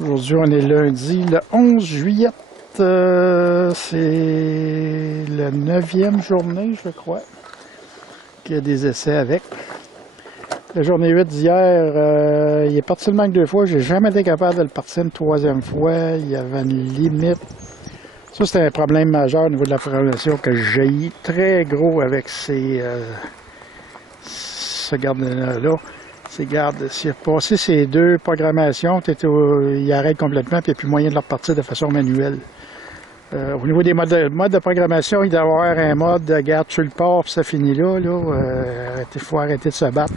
Aujourd'hui, on est lundi, le 11 juillet. C'est la 9e journée, je crois, qu'il y a des essais avec. La journée 8 d'hier, il est parti seulement que 2 fois. J'ai jamais été capable de le partir une 3e fois. Il y avait une limite. Ça, c'était un problème majeur au niveau de la programmation que j'ai eu très gros avec ce garde-là. S'il a passé ces 2 programmations, il arrête complètement, puis il n'y a plus moyen de le repartir de façon manuelle. Au niveau des modes de programmation, il doit y avoir un mode de garde sur le port, puis ça finit là. Il faut arrêter de se battre.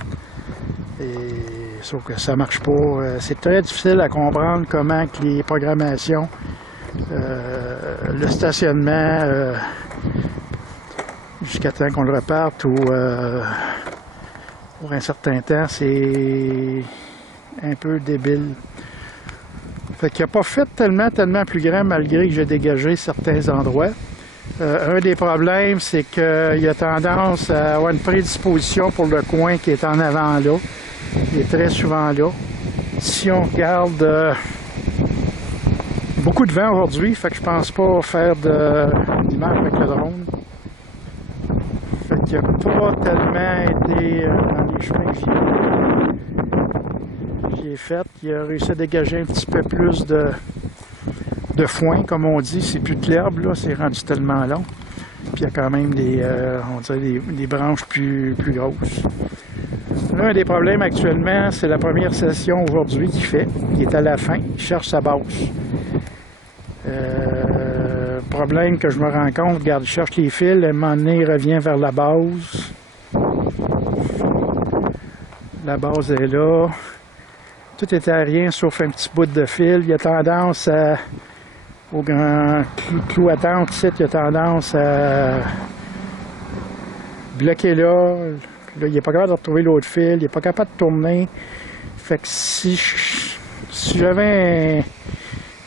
Sauf que ça marche pas. C'est très difficile à comprendre comment que les programmations, le stationnement, jusqu'à temps qu'on le reparte ou pour un certain temps, c'est un peu débile. Fait qu'il n'a pas fait tellement plus grand malgré que j'ai dégagé certains endroits. Un des problèmes, c'est qu'il a tendance à avoir une prédisposition pour le coin qui est en avant là. Il est très souvent là. Si on regarde beaucoup de vent aujourd'hui, fait que je pense pas faire d'image avec le drone. Fait qu'il n'a pas tellement été dans les chemins que j'ai fait. Il a réussi à dégager un petit peu plus de foin, comme on dit. C'est plus de l'herbe, là, c'est rendu tellement long. Puis il y a quand même des branches plus grosses. Là, un des problèmes actuellement, c'est la première session aujourd'hui qui est à la fin. Il cherche sa base. Problème que je me rends compte, regarde, il cherche les fils, à un moment donné, il revient vers la base. La base est là. Tout est aérien, sauf un petit bout de fil. Il a tendance au grand clou à tente, ici, il a tendance à bloquer là. Là, il n'est pas capable de retrouver l'autre fil, il n'est pas capable de tourner. Fait que si j'avais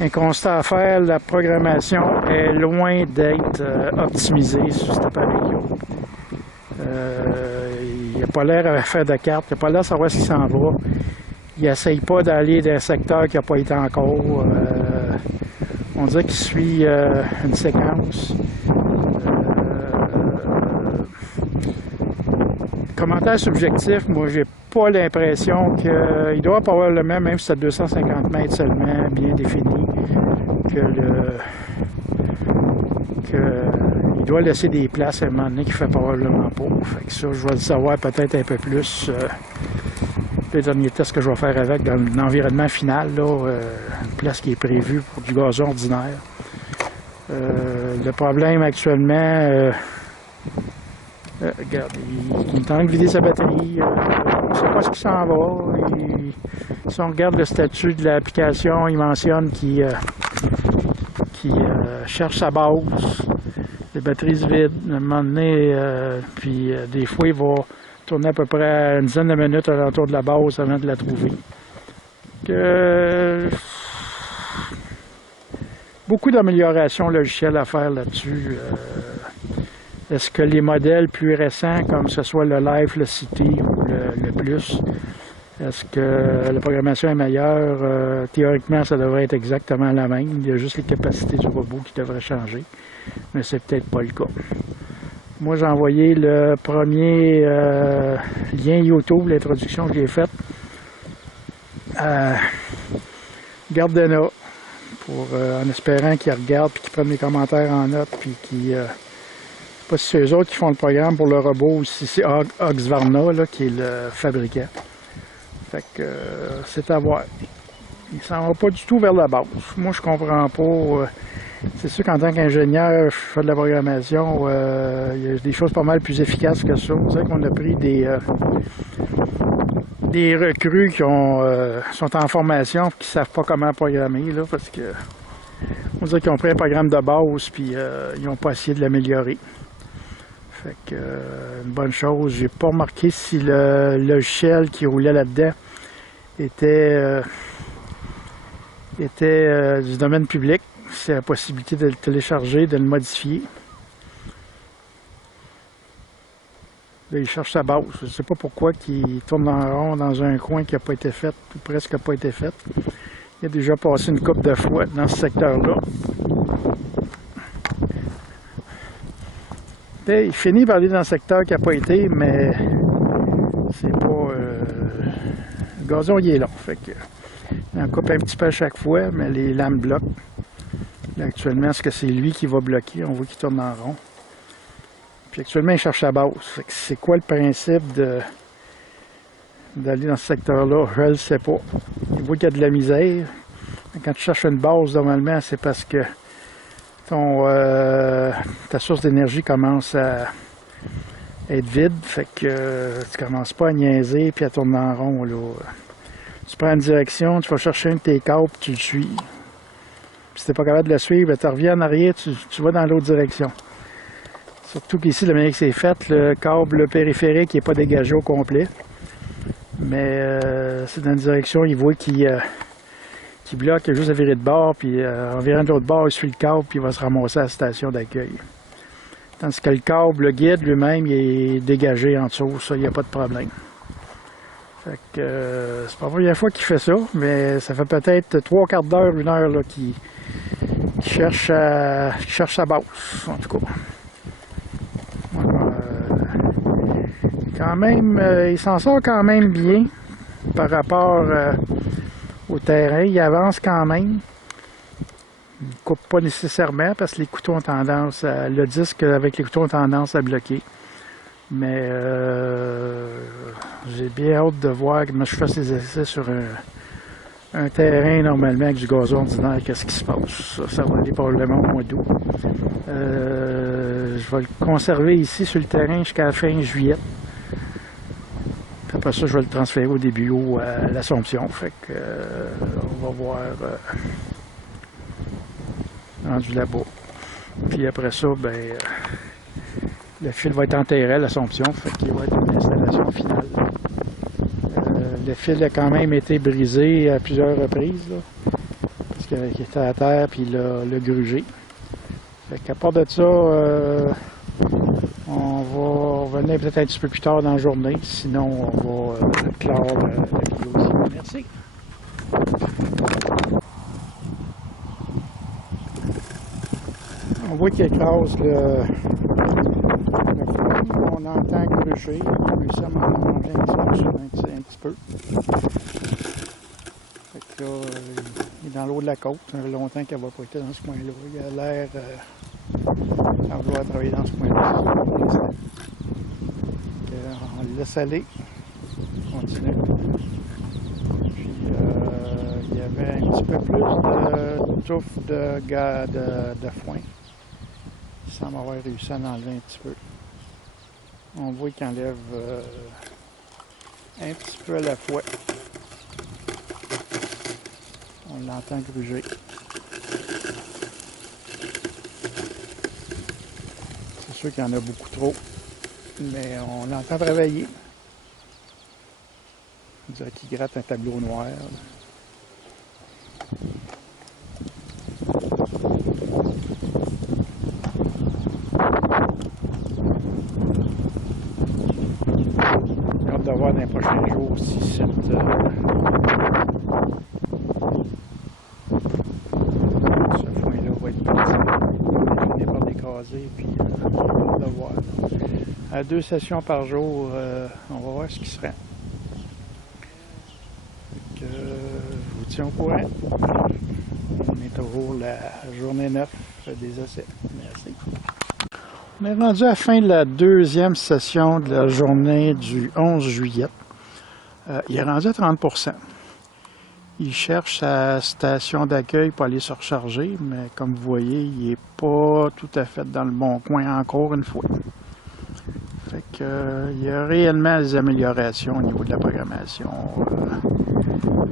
un constat à faire, la programmation est loin d'être optimisée sur cet appareil-là. Il n'a pas l'air à faire de carte, il n'a pas l'air à savoir ce qu'il s'en va. Il n'essaye pas d'aller dans un secteur qui n'a pas été encore. On dirait qu'il suit une séquence. Commentaire subjectif, moi j'ai pas l'impression qu'il doit probablement, même si c'est 250 mètres seulement, bien défini, il doit laisser des places à un moment donné qu'il fait probablement pas. Fait que ça, je vais le savoir peut-être un peu plus. Le dernier test que je vais faire avec dans l'environnement final, là, une place qui est prévue pour du gazon ordinaire. Le problème actuellement, regarde, il est en train de vider sa batterie, on ne sait pas ce qui s'en va. Si on regarde le statut de l'application, il mentionne qu'il cherche sa base, les batteries se vident, à un moment donné, puis des fois il va tourner à peu près une dizaine de minutes à l'entour de la base avant de la trouver. Beaucoup d'améliorations logicielles à faire là-dessus. Est-ce que les modèles plus récents, comme ce soit le Life, le City ou le Plus, est-ce que la programmation est meilleure? Théoriquement, ça devrait être exactement la même. Il y a juste les capacités du robot qui devraient changer, mais c'est peut-être pas le cas. Moi, j'ai envoyé le premier lien YouTube, l'introduction que j'ai faite à Gardena, en espérant qu'ils regardent et qu'ils prennent mes commentaires en note, puis qu'ils... je ne sais pas si c'est eux autres qui font le programme pour le robot ou si c'est Husqvarna là, qui est le fabricant. Fait que c'est à voir. Il ne s'en va pas du tout vers la base. Moi, je comprends pas... c'est sûr qu'en tant qu'ingénieur, je fais de la programmation, il y a des choses pas mal plus efficaces que ça. On dirait qu'on a pris des recrues qui sont en formation et qui ne savent pas comment programmer, là, parce que on dirait qu'ils ont pris un programme de base puis ils n'ont pas essayé de l'améliorer. Fait que une bonne chose. J'ai pas remarqué si le logiciel qui roulait là-dedans était du domaine public. C'est la possibilité de le télécharger, de le modifier. Là, il cherche sa base. Je ne sais pas pourquoi il tourne en rond dans un coin qui n'a pas été fait, ou presque pas été fait. Il a déjà passé une couple de fois dans ce secteur-là. Il finit par aller dans le secteur qui n'a pas été, mais c'est pas... le gazon, il est long. Fait que, il en coupe un petit peu à chaque fois, mais les lames bloquent. Là, actuellement, est-ce que c'est lui qui va bloquer? On voit qu'il tourne en rond. Puis actuellement, il cherche la base. C'est quoi le principe d'aller dans ce secteur-là? Je ne le sais pas. Il voit qu'il y a de la misère. Quand tu cherches une base, normalement, c'est parce que ta source d'énergie commence à être vide. Fait que tu commences pas à niaiser puis à tourner en rond, là. Tu prends une direction, tu vas chercher un de tes câbles, tu le suis. Puis si tu n'es pas capable de le suivre, tu reviens en arrière, tu vas dans l'autre direction. Surtout qu'ici, la manière que c'est fait, le câble périphérique n'est pas dégagé au complet. Mais c'est dans une direction, il voit qu'il bloque, il a juste à virer de bord, puis en virant de l'autre bord, il suit le câble, puis il va se ramasser à la station d'accueil. Tandis que le câble, le guide lui-même, il est dégagé en dessous, ça, il n'y a pas de problème. Fait que c'est pas la première fois qu'il fait ça, mais ça fait peut-être 3/4 d'heure, 1 heure là, qu'il cherche sa base, en tout cas. Quand même, il s'en sort quand même bien par rapport au terrain. Il avance quand même. Il ne coupe pas nécessairement parce que les couteaux ont tendance à... Le disque avec les couteaux ont tendance à bloquer. Mais j'ai bien hâte de voir comment je fasse les essais sur un terrain normalement avec du gazon ordinaire. Qu'est-ce qui se passe? Ça va aller probablement au mois d'août. Je vais le conserver ici sur le terrain jusqu'à la fin juillet. Après ça, je vais le transférer au début à l'Assomption. Fait que on va voir rendu là-bas. Puis après ça, ben le fil va être enterré à l'Assomption. Fait qu'il va être une installation finale. Le fil a quand même été brisé à plusieurs reprises. Là, parce qu'il était à terre puis il a grugé. Fait qu'à part de ça, on va revenir peut-être un petit peu plus tard dans la journée, sinon on va clore la vidéo ici. Merci. On voit qu'il écrase le fond, on entend gruger, on réussit à m'en manger un petit peu. Fait que là, il est dans l'eau de la côte, ça fait longtemps qu'il n'a pas été dans ce coin-là. Il a l'air à vouloir travailler dans ce coin-là. On le laisse aller, on continue. Puis il y avait un petit peu plus de touffe de foin. Il semble avoir réussi à en enlever un petit peu. On voit qu'il enlève un petit peu à la fois. On l'entend gruger. C'est sûr qu'il y en a beaucoup trop, mais on l'entend travailler. On dirait qu'il gratte un tableau noir. J'ai hâte de voir dans les prochains jours si ce foin-là va être parti. On va finir par l'écraser, puis on va hâte de voir. À 2 sessions par jour, on va voir ce qui sera. Je vous tiens au courant. On est toujours la journée 9 des essais. Merci. On est rendu à la fin de la 2e session de la journée du 11 juillet. Il est rendu à 30%. Il cherche sa station d'accueil pour aller se recharger, mais comme vous voyez, il n'est pas tout à fait dans le bon coin encore une fois. Fait que, il y a réellement des améliorations au niveau de la programmation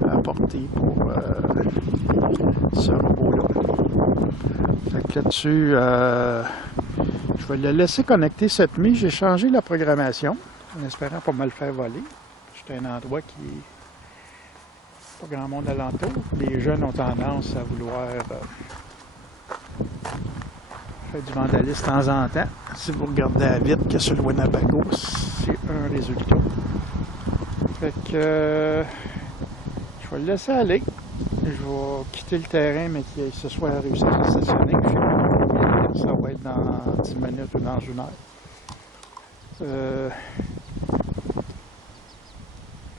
à apporter pour ce robot-là. Fait que là-dessus, je vais le laisser connecter cette nuit. J'ai changé la programmation en espérant pas me le faire voler. C'est un endroit qui est pas grand monde alentour. Les jeunes ont tendance à vouloir faire du vandalisme de temps en temps. Si vous regardez à vite que sur le Winnebago, c'est un résultat. Fait que je vais le laisser aller. vais quitter le terrain, mais qu'il se soit réussi à se stationner. Ça va être dans 10 minutes ou dans une heure.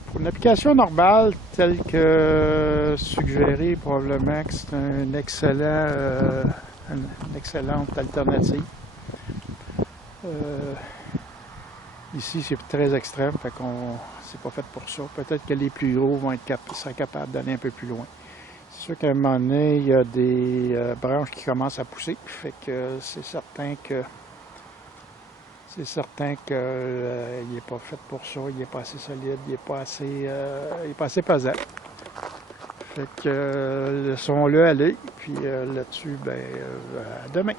Pour une application normale, telle que suggérée, probablement que c'est une excellente alternative. Ici, c'est très extrême, fait qu'on c'est pas fait pour ça. Peut-être que les plus gros seraient capables d'aller un peu plus loin. C'est sûr qu'à un moment donné, il y a des branches qui commencent à pousser, fait que c'est certain que il n'est pas fait pour ça, il n'est pas assez solide, il n'est pas assez pesant. Fait que laissons-le aller, puis là-dessus, ben, à demain.